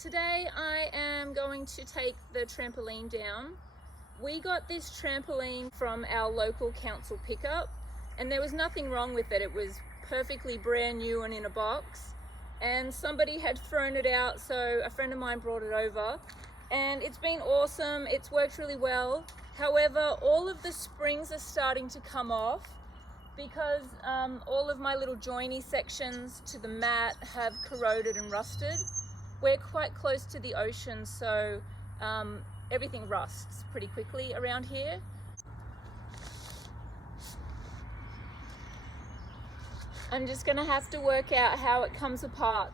Today I am going to take the trampoline down. We got this trampoline from our local council pickup and there was nothing wrong with it. It was perfectly brand new and in a box, and somebody had thrown it out, so a friend of mine brought it over and it's been awesome. It's worked really well. However, all of the springs are starting to come off because all of my little joiny sections to the mat have corroded and rusted. We're quite close to the ocean, so everything rusts pretty quickly around here. I'm just gonna have to work out how it comes apart.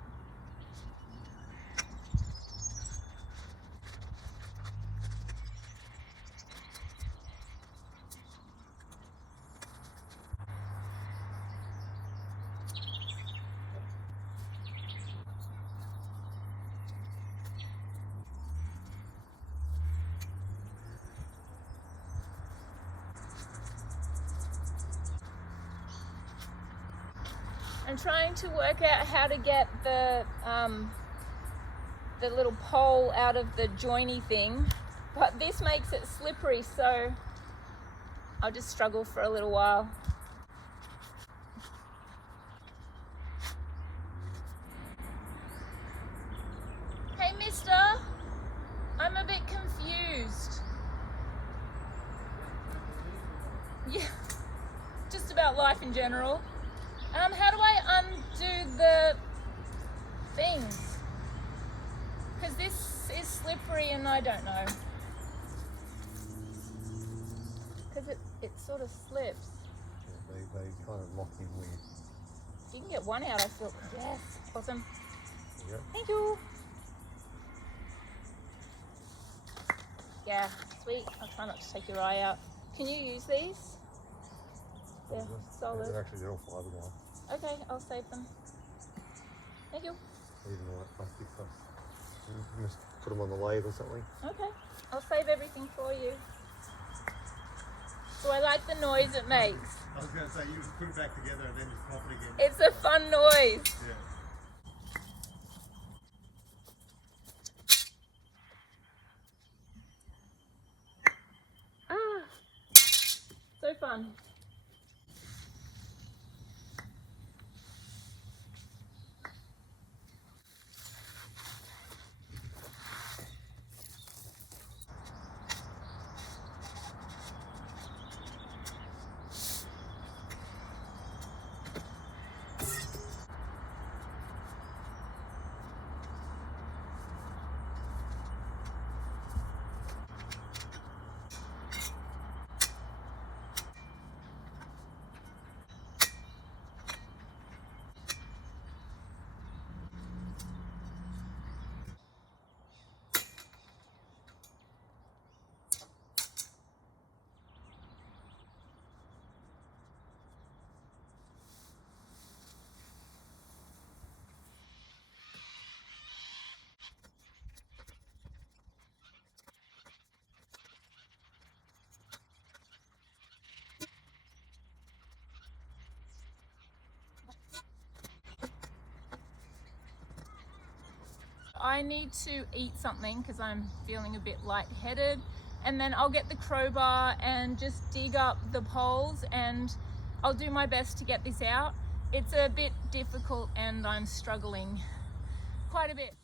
I'm trying to work out how to get the little pole out of the joiny thing, but this makes it slippery, so I'll just struggle for a little while. Hey mister, I'm a bit confused. Yeah, just about life in general. How do I undo the things? Because this is slippery and I don't know. Because it sort of slips. Yeah, they kind of lock in weird. You can get one out, I feel. Yes, awesome. Yep. Thank you. Yeah, sweet. I'll try not to take your eye out. Can you use these? Yeah, solid. They're all fiberglass. Okay, I'll save them. Thank you. Even all that plastic stuff. You must put them on the lathe or something. Okay, I'll save everything for you. Do I like the noise it makes? I was going to say, you just put it back together and then just pop it again. It's a fun noise. Yeah. So fun. I need to eat something because I'm feeling a bit lightheaded, and then I'll get the crowbar and just dig up the poles and I'll do my best to get this out. It's a bit difficult and I'm struggling quite a bit.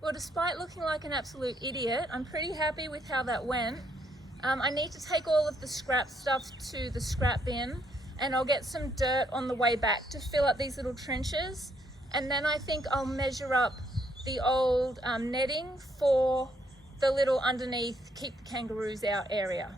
Well, despite looking like an absolute idiot, I'm pretty happy with how that went. I need to take all of the scrap stuff to the scrap bin, and I'll get some dirt on the way back to fill up these little trenches. And then I think I'll measure up the old netting for the little underneath keep the kangaroos out area.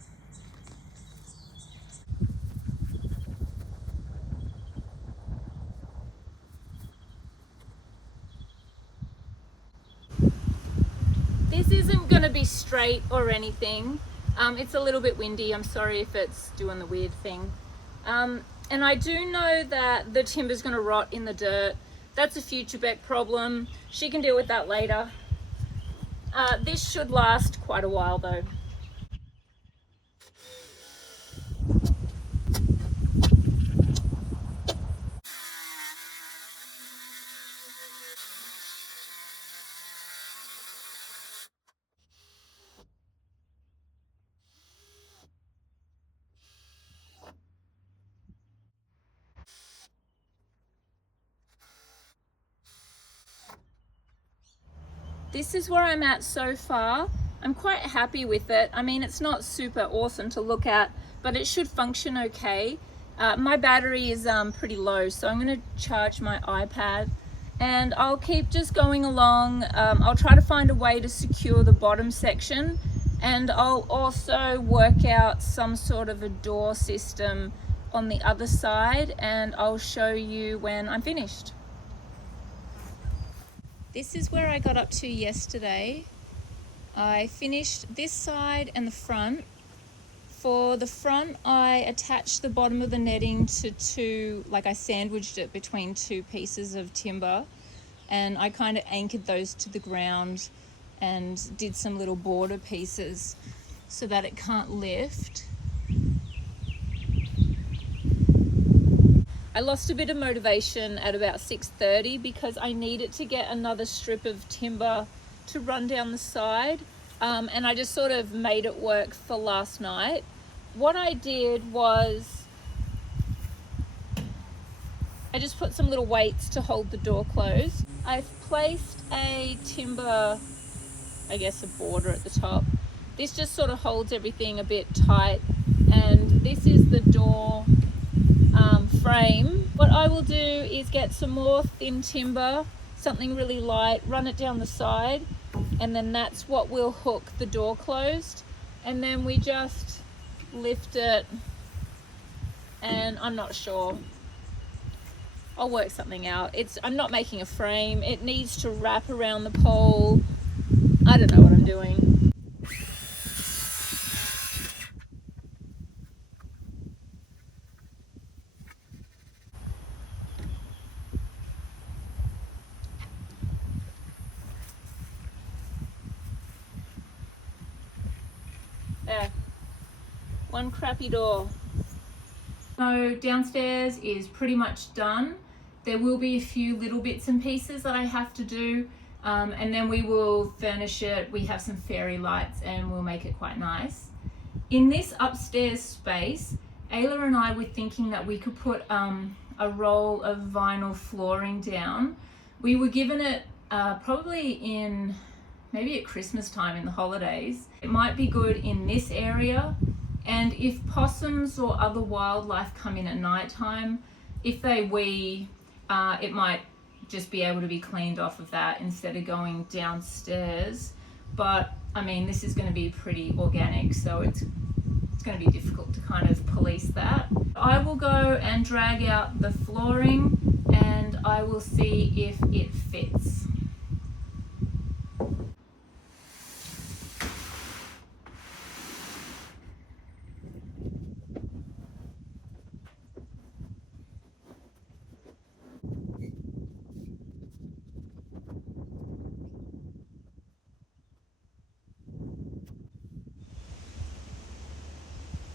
This isn't going to be straight or anything. It's a little bit windy. I'm sorry if it's doing the weird thing. And I do know that the timber's going to rot in the dirt. That's a future Beck problem. She can deal with that later. This should last quite a while though. This is where I'm at so far. I'm quite happy with it. I mean, it's not super awesome to look at, but it should function okay. My battery is pretty low, so I'm going to charge my iPad and I'll keep just going along. I'll try to find a way to secure the bottom section, and I'll also work out some sort of a door system on the other side, and I'll show you when I'm finished. This is where I got up to yesterday. I finished this side and the front. For the front, I attached the bottom of the netting to I sandwiched it between two pieces of timber, and I kind of anchored those to the ground and did some little border pieces so that it can't lift. I lost a bit of motivation at about 6:30 because I needed to get another strip of timber to run down the side, and I just sort of made it work for last night. What I did was I just put some little weights to hold the door closed. I've placed a timber, I guess a border at the top. This just sort of holds everything a bit tight, and this is the door frame. What I will do is get some more thin timber, something really light, run it down the side, and then that's what will hook the door closed. And then we just lift it, and I'm not sure. I'll work something out. I'm not making a frame. It needs to wrap around the pole. I don't know what I'm doing. There. One crappy door. So downstairs is pretty much done. There will be a few little bits and pieces that I have to do, and then we will furnish it. We have some fairy lights and we'll make it quite nice. In this upstairs space, Ayla and I were thinking that we could put a roll of vinyl flooring down. We were given it probably in maybe at Christmas time, in the holidays. It might be good in this area, and if possums or other wildlife come in at night time, if they wee, it might just be able to be cleaned off of that instead of going downstairs. But I mean, this is going to be pretty organic, so it's going to be difficult to kind of police that. I will go and drag out the flooring and I will see if it fits.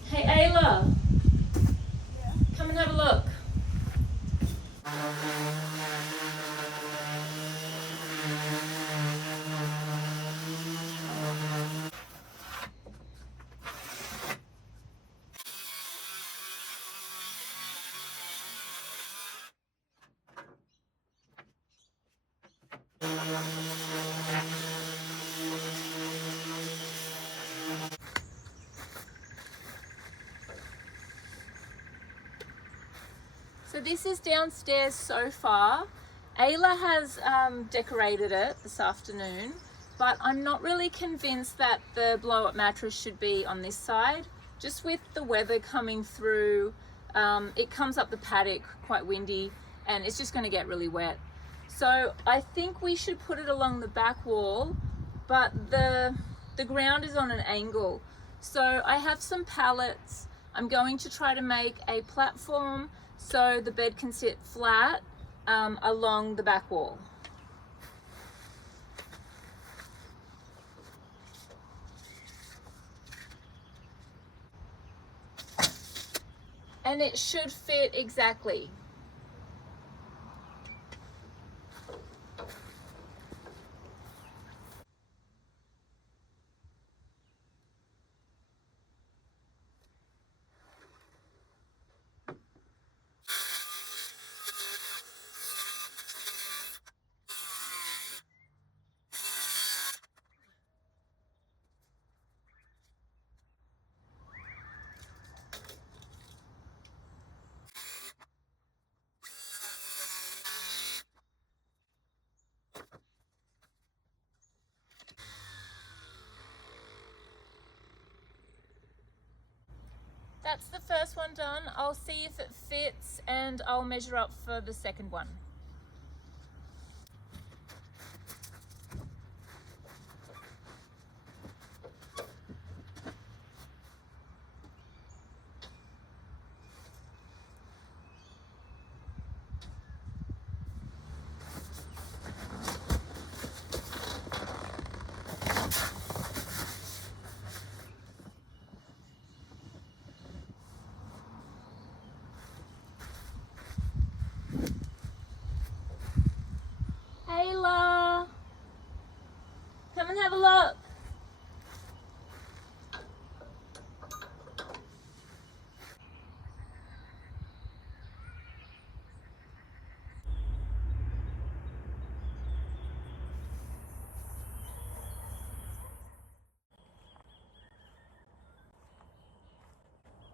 Hey Ayla, come and have a look. So this is downstairs so far. Ayla has decorated it this afternoon, but I'm not really convinced that the blow-up mattress should be on this side. Just with the weather coming through, it comes up the paddock quite windy and it's just going to get really wet. So I think we should put it along the back wall, but the ground is on an angle. So I have some pallets. I'm going to try to make a platform so the bed can sit flat along the back wall. And it should fit exactly. That's the first one done. I'll see if it fits and I'll measure up for the second one. Ayla, come and have a look.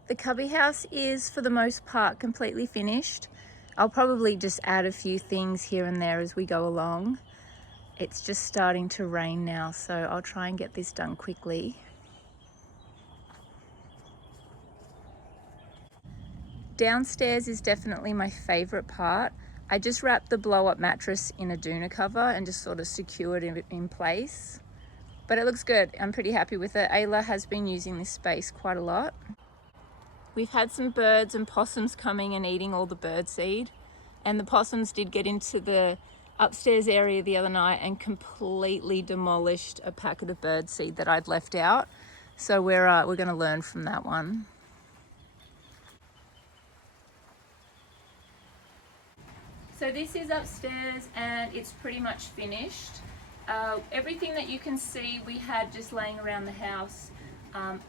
The cubby house is, for the most part, completely finished. I'll probably just add a few things here and there as we go along. It's just starting to rain now, so I'll try and get this done quickly. Downstairs is definitely my favorite part. I just wrapped the blow-up mattress in a doona cover and just sort of secured it in place. But it looks good. I'm pretty happy with it. Ayla has been using this space quite a lot. We've had some birds and possums coming and eating all the bird seed. And the possums did get into the upstairs area the other night and completely demolished a packet of bird seed that I'd left out. So we're going to learn from that one. So this is upstairs and it's pretty much finished. Everything that you can see we had just laying around the house.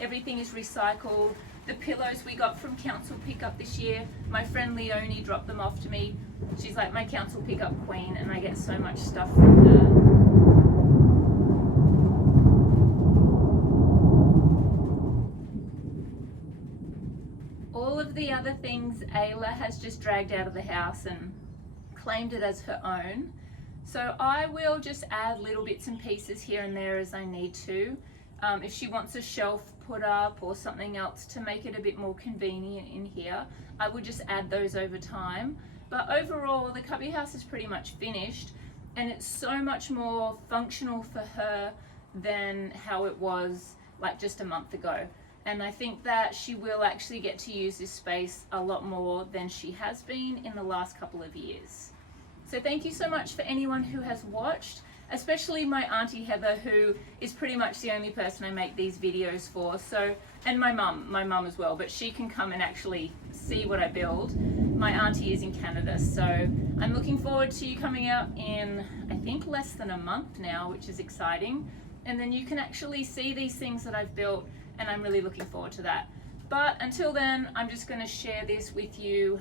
Everything is recycled. The pillows we got from council pickup this year, my friend Leonie dropped them off to me. She's like my council pickup queen and I get so much stuff from her. All of the other things Ayla has just dragged out of the house and claimed it as her own. So I will just add little bits and pieces here and there as I need to. If she wants a shelf put up or something else to make it a bit more convenient in here, I would just add those over time. But overall, the cubby house is pretty much finished and it's so much more functional for her than how it was like just a month ago. And I think that she will actually get to use this space a lot more than she has been in the last couple of years. So thank you so much for anyone who has watched, especially my auntie Heather, who is pretty much the only person I make these videos for. So, and my mum as well, but she can come and actually see what I build. My auntie is in Canada, so I'm looking forward to you coming out in, I think, less than a month now, which is exciting. And then you can actually see these things that I've built, and I'm really looking forward to that. But until then, I'm just going to share this with you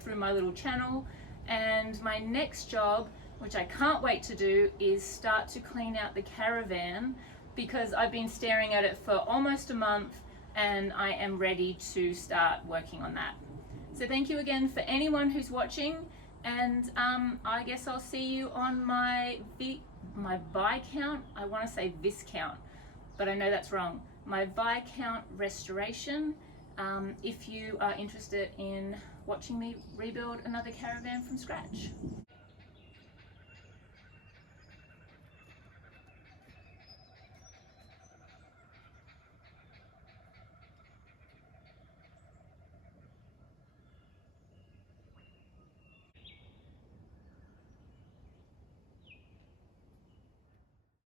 through my little channel. And my next job, which I can't wait to do, is start to clean out the caravan, because I've been staring at it for almost a month and I am ready to start working on that. So thank you again for anyone who's watching, and I guess I'll see you on my Viscount. I want to say Viscount, but I know that's wrong. My Viscount restoration, if you are interested in watching me rebuild another caravan from scratch.